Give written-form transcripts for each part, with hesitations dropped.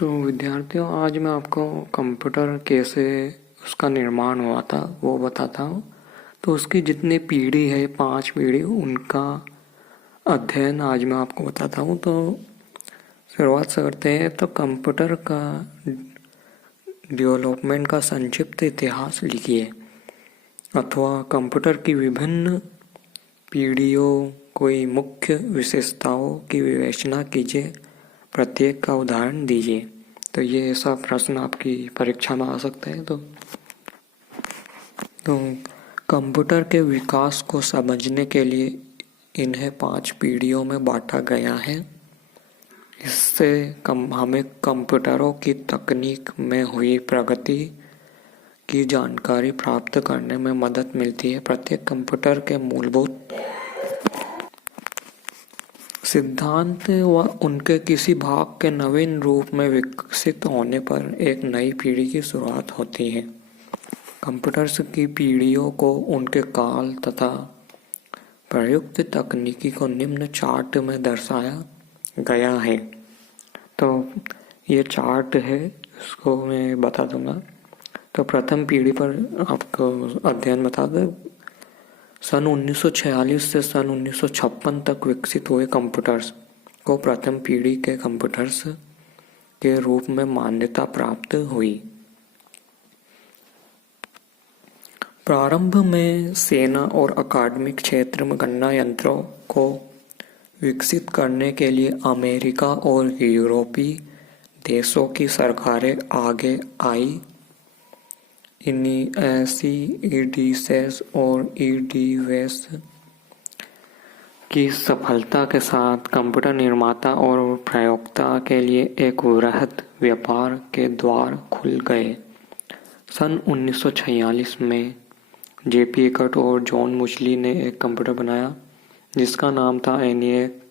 तो विद्यार्थियों, आज मैं आपको कंप्यूटर कैसे उसका निर्माण हुआ था वो बताता हूँ। तो उसकी जितनी पीढ़ी है, 5 पीढ़ी, उनका अध्ययन आज मैं आपको बताता हूँ। तो शुरुआत से करते हैं। तो कंप्यूटर का डेवलपमेंट का संक्षिप्त इतिहास लिखिए, अथवा कंप्यूटर की विभिन्न पीढ़ियों कोई मुख्य विशेषताओं की विवेचना कीजिए, प्रत्येक का उदाहरण दीजिए। तो ये ऐसा प्रश्न आपकी परीक्षा में आ सकता है। तो कंप्यूटर के विकास को समझने के लिए इन्हें 5 पीढ़ियों में बांटा गया है। इससे हमें कंप्यूटरों की तकनीक में हुई प्रगति की जानकारी प्राप्त करने में मदद मिलती है। प्रत्येक कंप्यूटर के मूलभूत सिद्धांत व उनके किसी भाग के नवीन रूप में विकसित होने पर एक नई पीढ़ी की शुरुआत होती है। कंप्यूटर्स की पीढ़ियों को उनके काल तथा प्रयुक्त तकनीकी को निम्न चार्ट में दर्शाया गया है। तो ये चार्ट है, इसको मैं बता दूंगा। तो प्रथम पीढ़ी पर आपको अध्ययन बता दें। सन 1946 से सन 1956 तक विकसित हुए कंप्यूटर्स को प्रथम पीढ़ी के कंप्यूटर्स के रूप में मान्यता प्राप्त हुई। प्रारंभ में सेना और अकादमिक क्षेत्र में गणना यंत्रों को विकसित करने के लिए अमेरिका और यूरोपीय देशों की सरकारें आगे आई। ईडीसेस और ईडीवेस की सफलता के साथ कंप्यूटर निर्माता और प्रयोक्ता के लिए एक वृहद व्यापार के द्वार खुल गए। सन 1946 में जेपी एकट और जॉन मुचली ने एक कंप्यूटर बनाया जिसका नाम था एनिएक।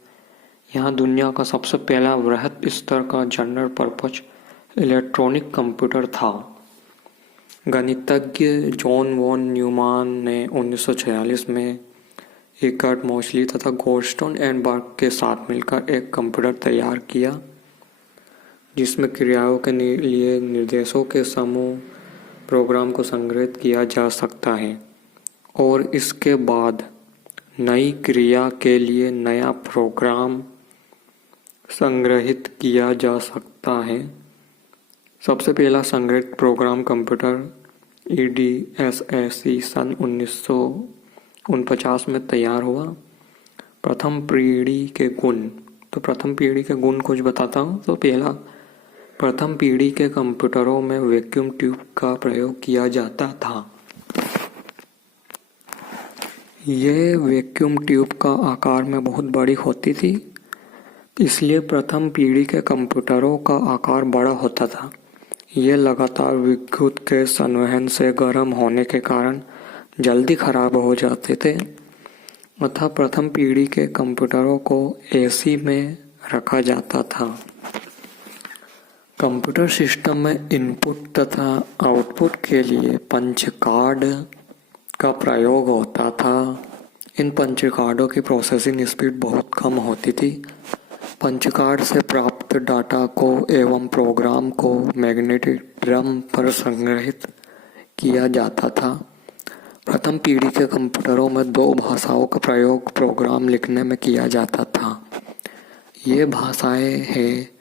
यह दुनिया का सबसे पहला वृहद स्तर का जनरल पर्पज इलेक्ट्रॉनिक कंप्यूटर था। गणितज्ञ जॉन वॉन न्यूमान ने 1946 में एकट, मोस्ली तथा गोल्डस्टोन एंड बर्ग के साथ मिलकर एक कंप्यूटर तैयार किया जिसमें क्रियाओं के लिए निर्देशों के समूह प्रोग्राम को संग्रहित किया जा सकता है और इसके बाद नई क्रिया के लिए नया प्रोग्राम संग्रहित किया जा सकता है। सबसे पहला संग्रहित प्रोग्राम कंप्यूटर EDSAC सन 1949 में तैयार हुआ। प्रथम पीढ़ी के गुण। तो प्रथम पीढ़ी के गुण कुछ बताता हूँ। तो पहला, प्रथम पीढ़ी के कंप्यूटरों में वैक्यूम ट्यूब का प्रयोग किया जाता था। यह वैक्यूम ट्यूब का आकार में बहुत बड़ी होती थी, इसलिए प्रथम पीढ़ी के कंप्यूटरों का आकार बड़ा होता था। ये लगातार विद्युत के संवहन से गर्म होने के कारण जल्दी खराब हो जाते थे। अतः प्रथम पीढ़ी के कंप्यूटरों को एसी में रखा जाता था। कंप्यूटर सिस्टम में इनपुट तथा आउटपुट के लिए पंच कार्ड का प्रयोग होता था। इन पंच कार्डों की प्रोसेसिंग स्पीड बहुत कम होती थी। पंच कार्ड से प्राप्त डाटा को एवं प्रोग्राम को मैग्नेटिक ड्रम पर संग्रहित किया जाता था। प्रथम पीढ़ी के कंप्यूटरों में 2 भाषाओं का प्रयोग प्रोग्राम लिखने में किया जाता था। ये भाषाएं हैं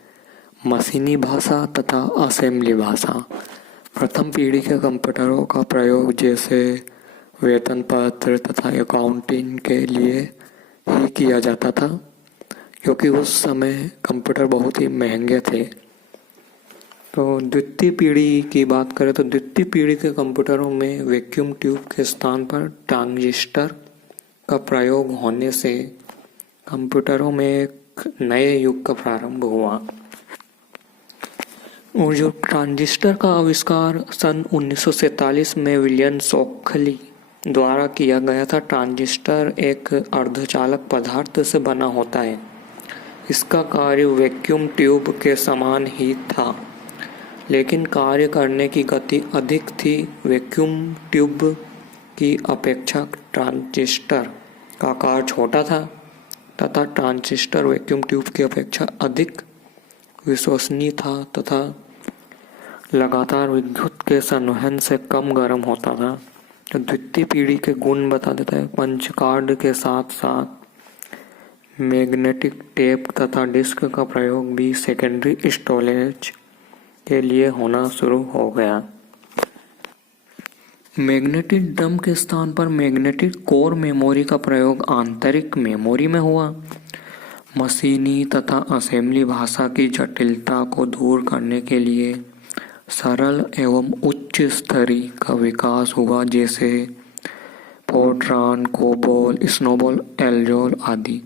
मशीनी भाषा तथा असेंबली भाषा। प्रथम पीढ़ी के कंप्यूटरों का प्रयोग जैसे वेतन पत्र तथा अकाउंटिंग के लिए ही किया जाता था, क्योंकि उस समय कंप्यूटर बहुत ही महंगे थे। तो द्वितीय पीढ़ी की बात करें तो द्वितीय पीढ़ी के कंप्यूटरों में वैक्यूम ट्यूब के स्थान पर ट्रांजिस्टर का प्रयोग होने से कंप्यूटरों में एक नए युग का प्रारंभ हुआ। और जो ट्रांजिस्टर का आविष्कार सन 1947 में विलियम शॉकली द्वारा किया गया था। ट्रांजिस्टर एक अर्धचालक पदार्थ से बना होता है। इसका कार्य वैक्यूम ट्यूब के समान ही था, लेकिन कार्य करने की गति अधिक थी। वैक्यूम ट्यूब की अपेक्षा ट्रांजिस्टर का आकार छोटा था तथा ट्रांजिस्टर वैक्यूम ट्यूब की अपेक्षा अधिक विश्वसनीय था तथा लगातार विद्युत के संवहन से कम गर्म होता था। तो द्वितीय पीढ़ी के गुण बता देता है। पंच कार्ड के साथ साथ मैग्नेटिक टेप तथा डिस्क का प्रयोग भी सेकेंडरी स्टोरेज के लिए होना शुरू हो गया। मैग्नेटिक ड्रम के स्थान पर मैग्नेटिक कोर मेमोरी का प्रयोग आंतरिक मेमोरी में हुआ। मशीनी तथा असेंबली भाषा की जटिलता को दूर करने के लिए सरल एवं उच्च स्तरीय का विकास हुआ, जैसे फोर्ट्रान, कोबोल, स्नोबॉल, एल्जोल आदि।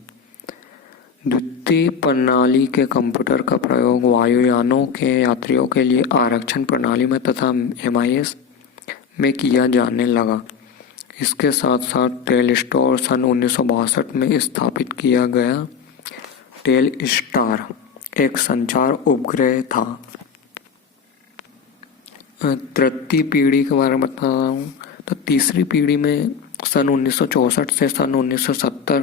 द्वितीय प्रणाली के कंप्यूटर का प्रयोग वायुयानों के यात्रियों के लिए आरक्षण प्रणाली में तथा MIS में किया जाने लगा। इसके साथ साथ टेलस्टोर सन 1962 में स्थापित किया गया। टेलस्टार एक संचार उपग्रह था। तृतीय पीढ़ी के बारे में बता रहा हूँ। तो तीसरी पीढ़ी में सन 1964 से सन 1970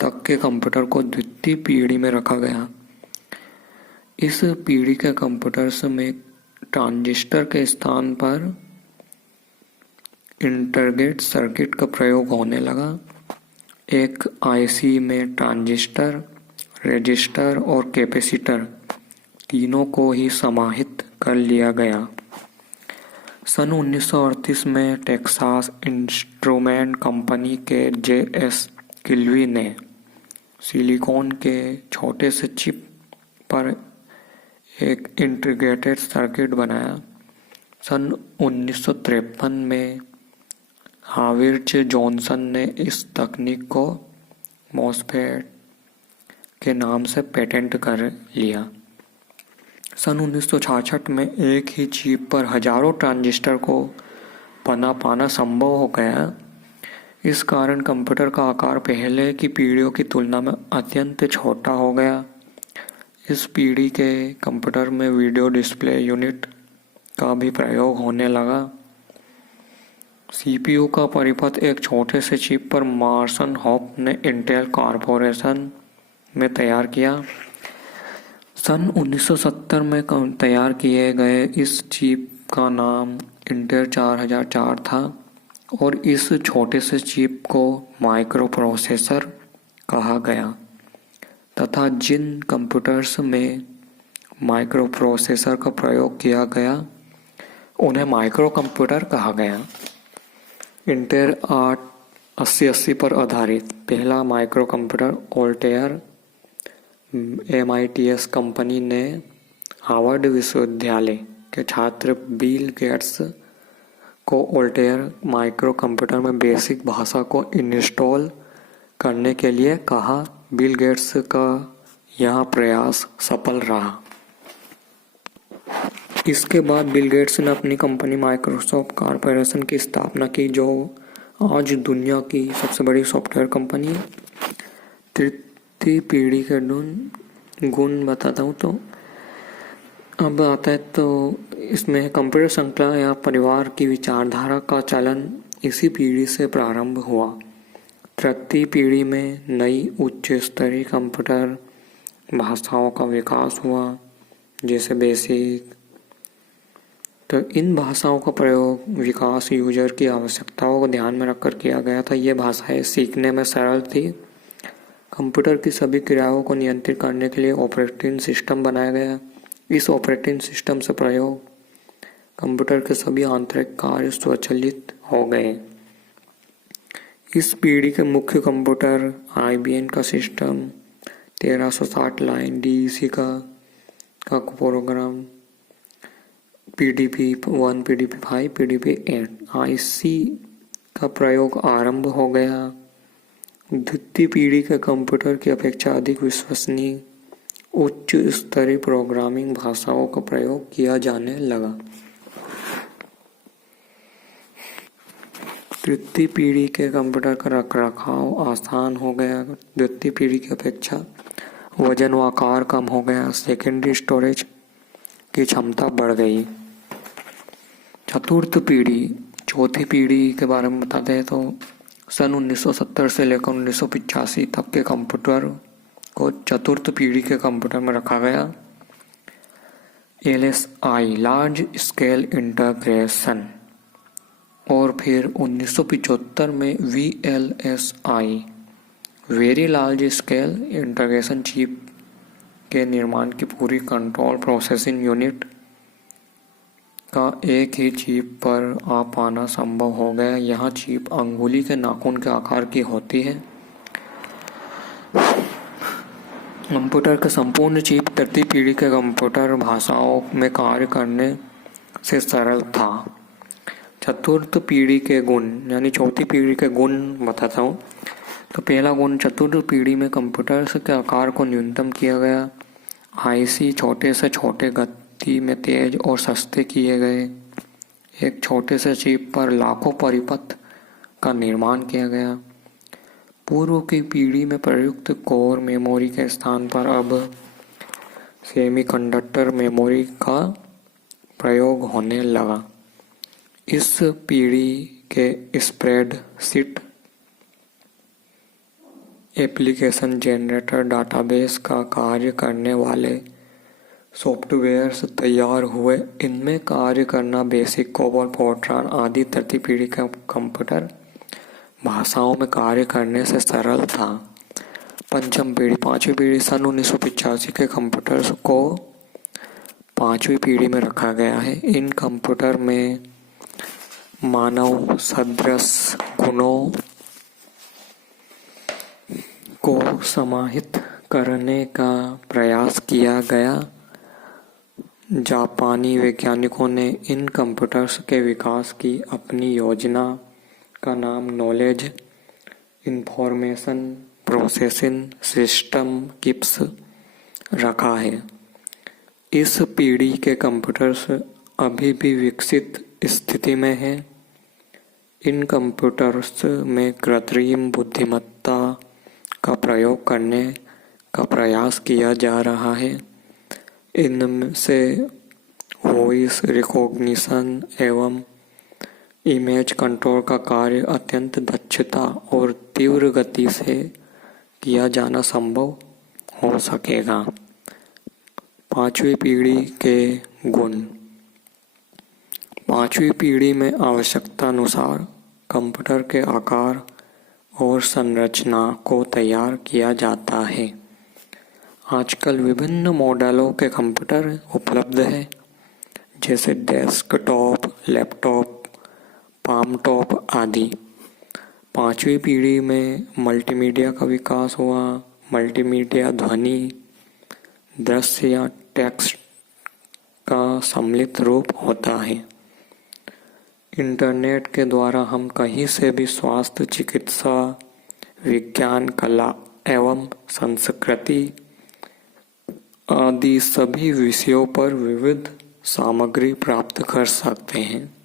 तक के कंप्यूटर को द्वितीय पीढ़ी में रखा गया। इस पीढ़ी के कंप्यूटर्स में ट्रांजिस्टर के स्थान पर इंटरगेट सर्किट का प्रयोग होने लगा। एक IC में ट्रांजिस्टर, रेजिस्टर और कैपेसिटर तीनों को ही समाहित कर लिया गया। सन 1938 में टेक्सास इंस्ट्रूमेंट कंपनी के JS किल्वी ने सिलिकॉन के छोटे से चिप पर एक इंटीग्रेटेड सर्किट बनाया। सन 1953 में हार्वर्ड जॉनसन ने इस तकनीक को मॉसफेट के नाम से पेटेंट कर लिया। सन 1966 में एक ही चिप पर हजारों ट्रांजिस्टर को बना पाना संभव हो गया। इस कारण कंप्यूटर का आकार पहले की पीढ़ियों की तुलना में अत्यंत छोटा हो गया। इस पीढ़ी के कंप्यूटर में वीडियो डिस्प्ले यूनिट का भी प्रयोग होने लगा। CPU का परिपथ एक छोटे से चिप पर मार्सन हॉप ने इंटेल कॉर्पोरेशन में तैयार किया। सन 1970 में तैयार किए गए इस चिप का नाम इंटेल 4004 था और इस छोटे से चिप को माइक्रो प्रोसेसर कहा गया तथा जिन कंप्यूटर्स में माइक्रो प्रोसेसर का प्रयोग किया गया उन्हें माइक्रो कंप्यूटर कहा गया। इंटेल 8080 पर आधारित पहला माइक्रो कंप्यूटर ऑल्टेयर MITS कंपनी ने हार्वर्ड विश्वविद्यालय के छात्र बिल गेट्स को ऑल्टेयर माइक्रो कंप्यूटर में बेसिक भाषा को इंस्टॉल करने के लिए कहा। बिल गेट्स का यह प्रयास सफल रहा। इसके बाद बिल गेट्स ने अपनी कंपनी माइक्रोसॉफ्ट कॉर्पोरेशन की स्थापना की, जो आज दुनिया की सबसे बड़ी सॉफ्टवेयर कंपनी है। तृतीय पीढ़ी के गुण बताता हूँ। तो अब आता है तो इसमें कंप्यूटर श्रृंखला या परिवार की विचारधारा का चलन इसी पीढ़ी से प्रारंभ हुआ। तृतीय पीढ़ी में नई उच्च स्तरीय कंप्यूटर भाषाओं का विकास हुआ, जैसे बेसिक। तो इन भाषाओं का प्रयोग विकास यूजर की आवश्यकताओं को ध्यान में रखकर किया गया था। ये भाषाएं सीखने में सरल थी। कंप्यूटर की सभी क्रियाओं को नियंत्रित करने के लिए ऑपरेटिंग सिस्टम बनाया गया। इस ऑपरेटिंग सिस्टम से प्रयोग कंप्यूटर के सभी आंतरिक कार्य स्वचालित हो गए। इस पीढ़ी के मुख्य कंप्यूटर IBM का सिस्टम, 1360 लाइन DEC का programme, PDP-1, PDP-5, PDP-8 IC का प्रयोग आरंभ हो गया। द्वितीय पीढ़ी के कंप्यूटर की अपेक्षा अधिक विश्वसनीय उच्च स्तरीय प्रोग्रामिंग भाषाओं का प्रयोग किया जाने लगा। तृतीय पीढ़ी के कंप्यूटर का रखरखाव आसान हो गया। द्वितीय पीढ़ी की अपेक्षा वजन व आकार कम हो गया। सेकेंडरी स्टोरेज की क्षमता बढ़ गई। चतुर्थ पीढ़ी, चौथी पीढ़ी के बारे में बताते हैं तो सन 1970 से लेकर 1985 तक के कंप्यूटर को चतुर्थ पीढ़ी के कंप्यूटर में रखा गया। LSI लार्ज स्केल इंटीग्रेशन, और फिर 1975 में VLSI very large scale integration chip के निर्माण की पूरी कंट्रोल प्रोसेसिंग यूनिट का एक ही चिप पर आ पाना संभव हो गया। यह चिप अंगुली के नाखून के आकार की होती है। कंप्यूटर का संपूर्ण चिप तृतीय पीढ़ी के कंप्यूटर भाषाओं में कार्य करने से सरल था। चतुर्थ पीढ़ी के गुण, यानी चौथी पीढ़ी के गुण बताता हूँ। तो पहला गुण, चतुर्थ पीढ़ी में कंप्यूटर्स के आकार को न्यूनतम किया गया। आईसी छोटे से छोटे, गति में तेज और सस्ते किए गए। एक छोटे से चिप पर लाखों परिपथ का निर्माण किया गया। पूर्व की पीढ़ी में प्रयुक्त कोर मेमोरी के स्थान पर अब सेमीकंडक्टर मेमोरी का प्रयोग होने लगा। इस पीढ़ी के स्प्रेडशीट, एप्लीकेशन जनरेटर, डाटाबेस का कार्य करने वाले सॉफ्टवेयर्स तैयार हुए। इनमें कार्य करना बेसिक, कोबोल, फोर्ट्रान आदि तृतीय पीढ़ी के कंप्यूटर भाषाओं में कार्य करने से सरल था। पंचम पीढ़ी, पांचवी पीढ़ी, सन 1985 के कंप्यूटर्स को पांचवी पीढ़ी में रखा गया है। इन कंप्यूटर में मानव सदृश गुणों को समाहित करने का प्रयास किया गया। जापानी वैज्ञानिकों ने इन कंप्यूटर्स के विकास की अपनी योजना का नाम knowledge information processing system KIPS रखा है। इस पीढ़ी के कंप्यूटर्स अभी भी विकसित स्थिति में हैं। इन कंप्यूटर्स में कृत्रिम बुद्धिमत्ता का प्रयोग करने का प्रयास किया जा रहा है। इनसे वॉइस रिकॉग्निशन एवं इमेज कंट्रोल का कार्य अत्यंत दक्षता और तीव्र गति से किया जाना संभव हो सकेगा। पांचवी पीढ़ी के गुण, पांचवी पीढ़ी में आवश्यकतानुसार कंप्यूटर के आकार और संरचना को तैयार किया जाता है। आजकल विभिन्न मॉडलों के कंप्यूटर उपलब्ध हैं, जैसे डेस्कटॉप, लैपटॉप, पामटॉप आदि। पांचवी पीढ़ी में मल्टीमीडिया का विकास हुआ। मल्टीमीडिया ध्वनि, दृश्य या टेक्स्ट का सम्मिलित रूप होता है। इंटरनेट के द्वारा हम कहीं से भी स्वास्थ्य, चिकित्सा, विज्ञान, कला एवं संस्कृति आदि सभी विषयों पर विविध सामग्री प्राप्त कर सकते हैं।